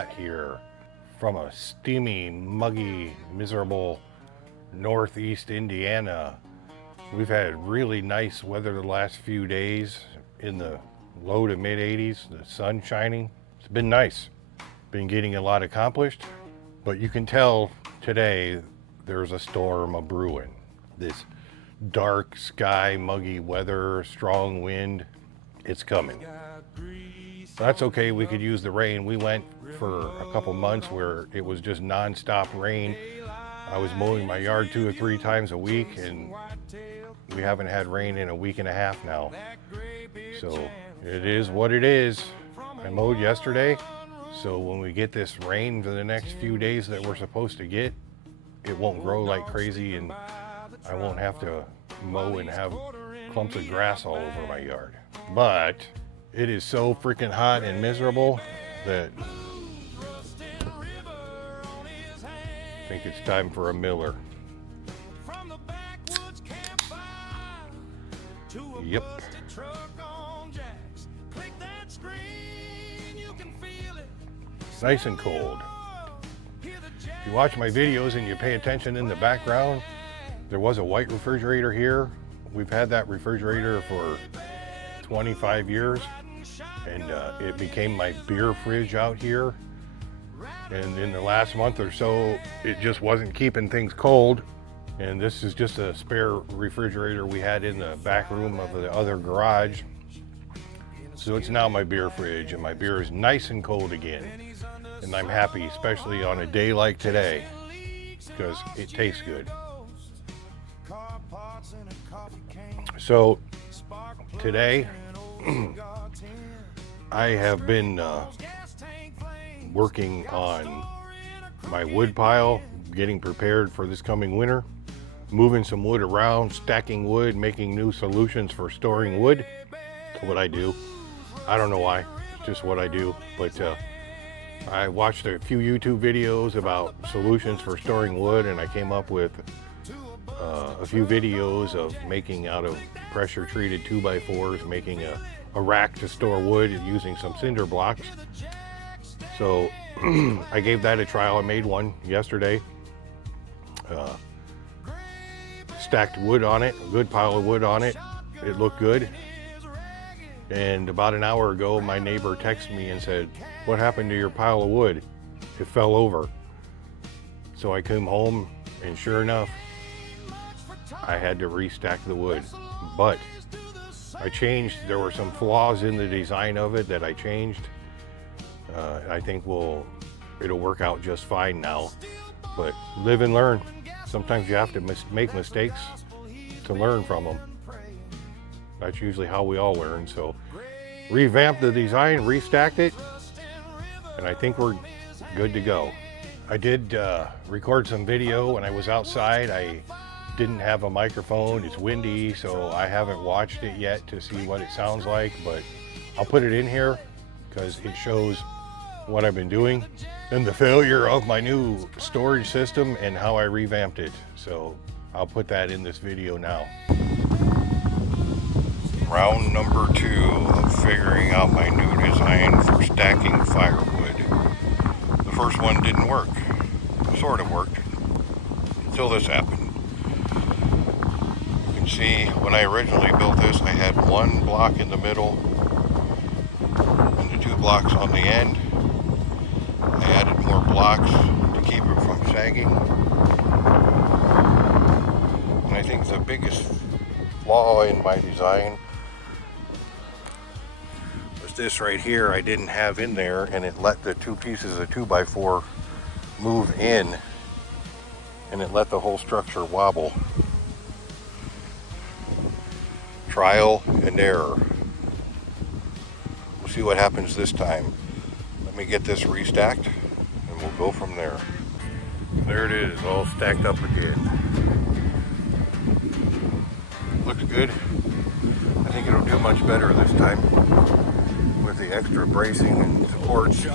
got here from a steamy, muggy, miserable northeast Indiana. We've had really nice weather the last few days in the low to mid 80s, the sun shining. It's been nice. Been getting a lot accomplished, but you can tell today there's a storm a brewing. This dark sky, muggy weather, strong wind, it's coming. That's okay, we could use the rain. We went for a couple months where it was just non-stop rain. I was mowing my yard 2 or 3 times a week, and we haven't had rain in a week and a half now. So it is what it is. I mowed yesterday, so when we get this rain for the next few days that we're supposed to get, it won't grow like crazy, and I won't have to mow and have clumps of grass all over my yard. But it is so freaking hot and miserable that I think it's time for a Miller. Yep. Nice and cold. If you watch my videos and you pay attention in the background, there was a white refrigerator here. We've had that refrigerator for 25 years, and it became my beer fridge out here. And in the last month or so, it just wasn't keeping things cold. And this is just a spare refrigerator we had in the back room of the other garage. So it's now my beer fridge, and my beer is nice and cold again. And I'm happy, especially on a day like today, because it tastes good. So today, I have been working on my wood pile, getting prepared for this coming winter, moving some wood around, stacking wood, making new solutions for storing wood. That's what I do. I don't know why, it's just what I do. But I watched a few YouTube videos about solutions for storing wood, and I came up with a few videos of making out of pressure treated 2x4s, making a rack to store wood using some cinder blocks. So I gave that a trial. I made one yesterday. Stacked wood on it, a good pile of wood on it. It looked good. And about an hour ago, my neighbor texted me and said, "What happened to your pile of wood? It fell over." So I came home, and sure enough, I had to restack the wood. But I changed, there were some flaws in the design of it that I changed. I think it'll work out just fine now. But live and learn. Sometimes you have to make mistakes to learn from them. That's usually how we all learn. So revamped the design, restacked it, and I think we're good to go. I did record some video when I was outside. I didn't have a microphone. It's windy, so I haven't watched it yet to see what it sounds like, but I'll put it in here because it shows what I've been doing and the failure of my new storage system and how I revamped it. So I'll put that in this video now. Round number 2 of figuring out my new design for stacking firewood. The first one didn't work. Sort of worked until this happened. You can see when I originally built this, I had one block in the middle and the 2 blocks on the end. I added more blocks to keep it from sagging. And I think the biggest flaw in my design was this right here. I didn't have in there, and it let the 2 pieces of 2x4 move in, and it let the whole structure wobble. Trial and error. We'll see what happens this time. Let me get this restacked, and we'll go from there. There it is, all stacked up again. Looks good. I think it'll do much better this time with the extra bracing and supports.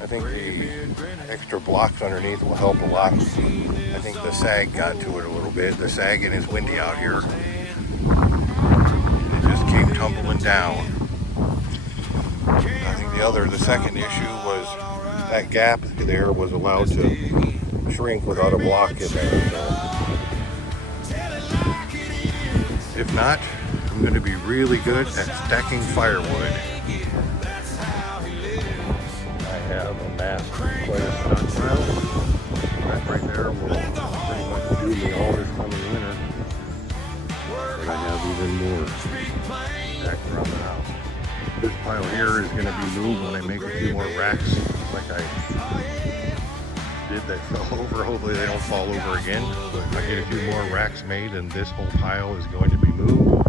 I think the extra blocks underneath will help a lot. I think the sag got to it a little bit. The sag, and it's windy out here. It just came tumbling down. I think the second issue was that gap there was allowed to shrink without a block in there. So if not, I'm going to be really good at stacking firewood. I have amassed quite a stockpile. That right there will pretty much do me all this coming winter. But I have even more stacked around the house. This pile here is going to be moved when I make a few more racks like I did that fell over. Hopefully they don't fall over again. But if I get a few more racks made, then this whole pile is going to be moved.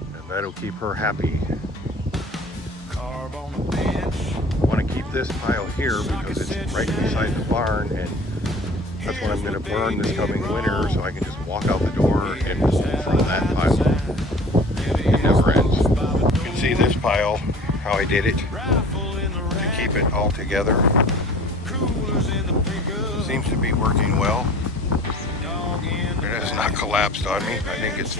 And that'll keep her happy. I want to keep this pile here because it's right beside the barn, and that's what I'm going to burn this coming winter, so I can just walk out the door and pull from that pile. It never ends. You can see this pile, how I did it to keep it all together. Seems to be working well. It has not collapsed on me. I think it's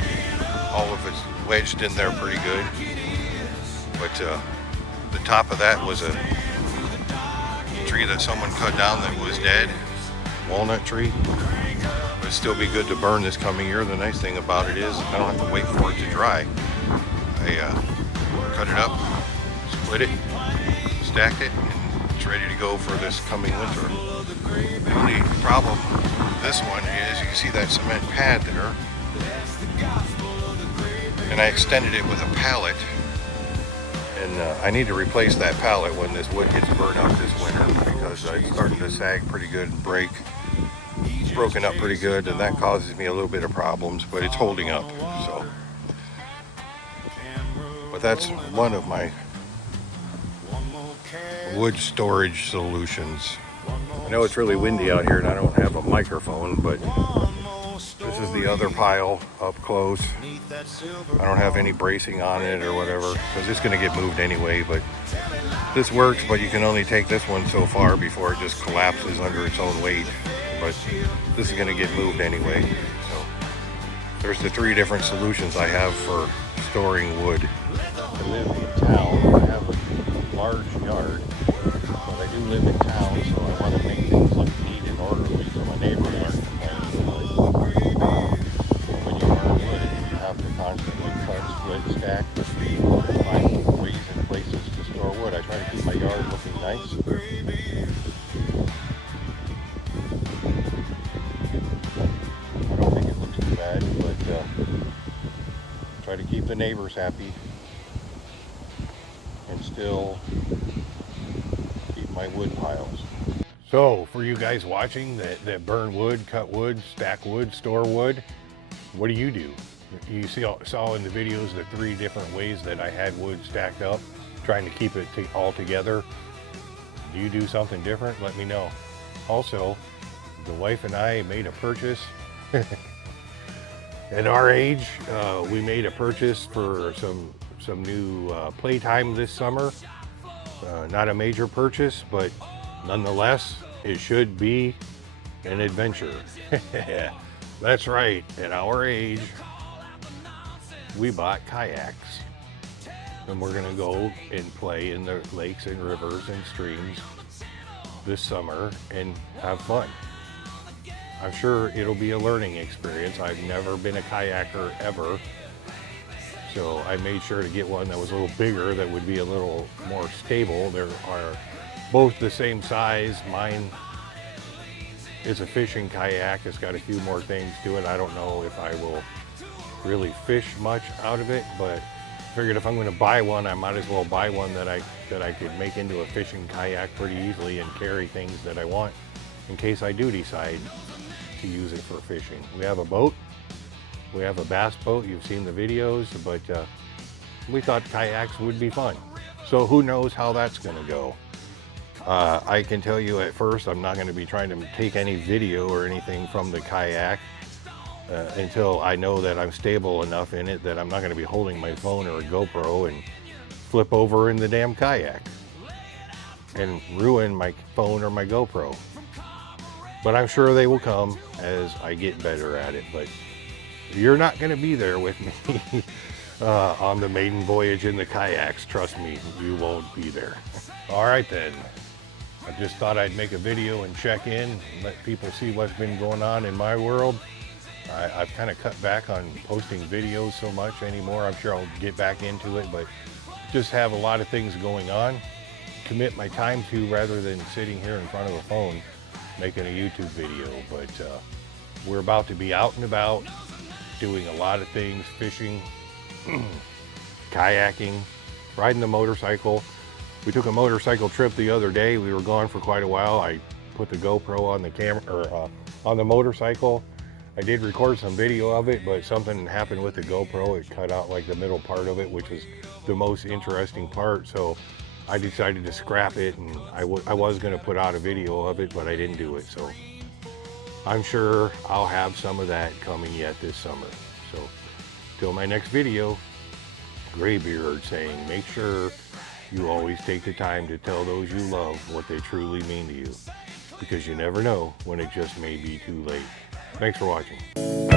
all of it's wedged in there pretty good. But the top of that was a tree that someone cut down that was dead. Walnut tree. It'd still be good to burn this coming year. The nice thing about it is I don't have to wait for it to dry. I cut it up, split it, stacked it, and it's ready to go for this coming winter. The only problem with this one is you can see that cement pad there, and I extended it with a pallet, and I need to replace that pallet when this wood gets burned up this winter because it's starting to sag pretty good and break. It's broken up pretty good, and that causes me a little bit of problems, but it's holding up. So, but that's one of my wood storage solutions. I know it's really windy out here and I don't have a microphone, but this is the other pile up close. I don't have any bracing on it or whatever because it's going to get moved anyway, but this works, but you can only take this one so far before it just collapses under its own weight. But this is going to get moved anyway. So there's the 3 different solutions I have for storing wood. I live in town. I have a large yard, but I do live in town, so I want to make things look neat and orderly so my neighbors aren't complaining. When you burn wood, you have to constantly cut, split, stack, find ways and places to store wood. I try to keep my yard looking nice. I don't think it looks too bad, but try to keep the neighbors happy and still keep my wood piles. So for you guys watching that burn wood, cut wood, stack wood, store wood, what do? You saw in the videos the 3 different ways that I had wood stacked up, trying to keep it all together. Do you do something different? Let me know. Also, the wife and I made a purchase. At our age, we made a purchase for some new playtime this summer. Not a major purchase, but nonetheless, it should be an adventure. That's right, at our age, we bought kayaks. And we're gonna go and play in the lakes and rivers and streams this summer and have fun. I'm sure it'll be a learning experience. I've never been a kayaker ever. So I made sure to get one that was a little bigger, that would be a little more stable. There are both the same size. Mine is a fishing kayak. It's got a few more things to it. I don't know if I will really fish much out of it, but figured if I'm going to buy one, I might as well buy one that I could make into a fishing kayak pretty easily and carry things that I want in case I do decide to use it for fishing. We have a boat. We have a bass boat. You've seen the videos, but we thought kayaks would be fun. So who knows how that's going to go. I can tell you at first, I'm not going to be trying to take any video or anything from the kayak until I know that I'm stable enough in it that I'm not going to be holding my phone or a GoPro and flip over in the damn kayak and ruin my phone or my GoPro. But I'm sure they will come as I get better at it. But you're not going to be there with me. on the maiden voyage in the kayaks. Trust me, you won't be there. All right then. I just thought I'd make a video and check in and let people see what's been going on in my world. I've kind of cut back on posting videos so much anymore. I'm sure I'll get back into it, but just have a lot of things going on. Commit my time to rather than sitting here in front of a phone making a YouTube video. But we're about to be out and about doing a lot of things, fishing, kayaking, riding the motorcycle. We took a motorcycle trip the other day. We were gone for quite a while. I put the GoPro on the camera, or on the motorcycle. I did record some video of it, but something happened with the GoPro. It cut out like the middle part of it, which is the most interesting part. So I decided to scrap it, and I was gonna put out a video of it, but I didn't do it. So I'm sure I'll have some of that coming yet this summer. So till my next video, Graybeard saying, make sure you always take the time to tell those you love what they truly mean to you, because you never know when it just may be too late. Thanks for watching.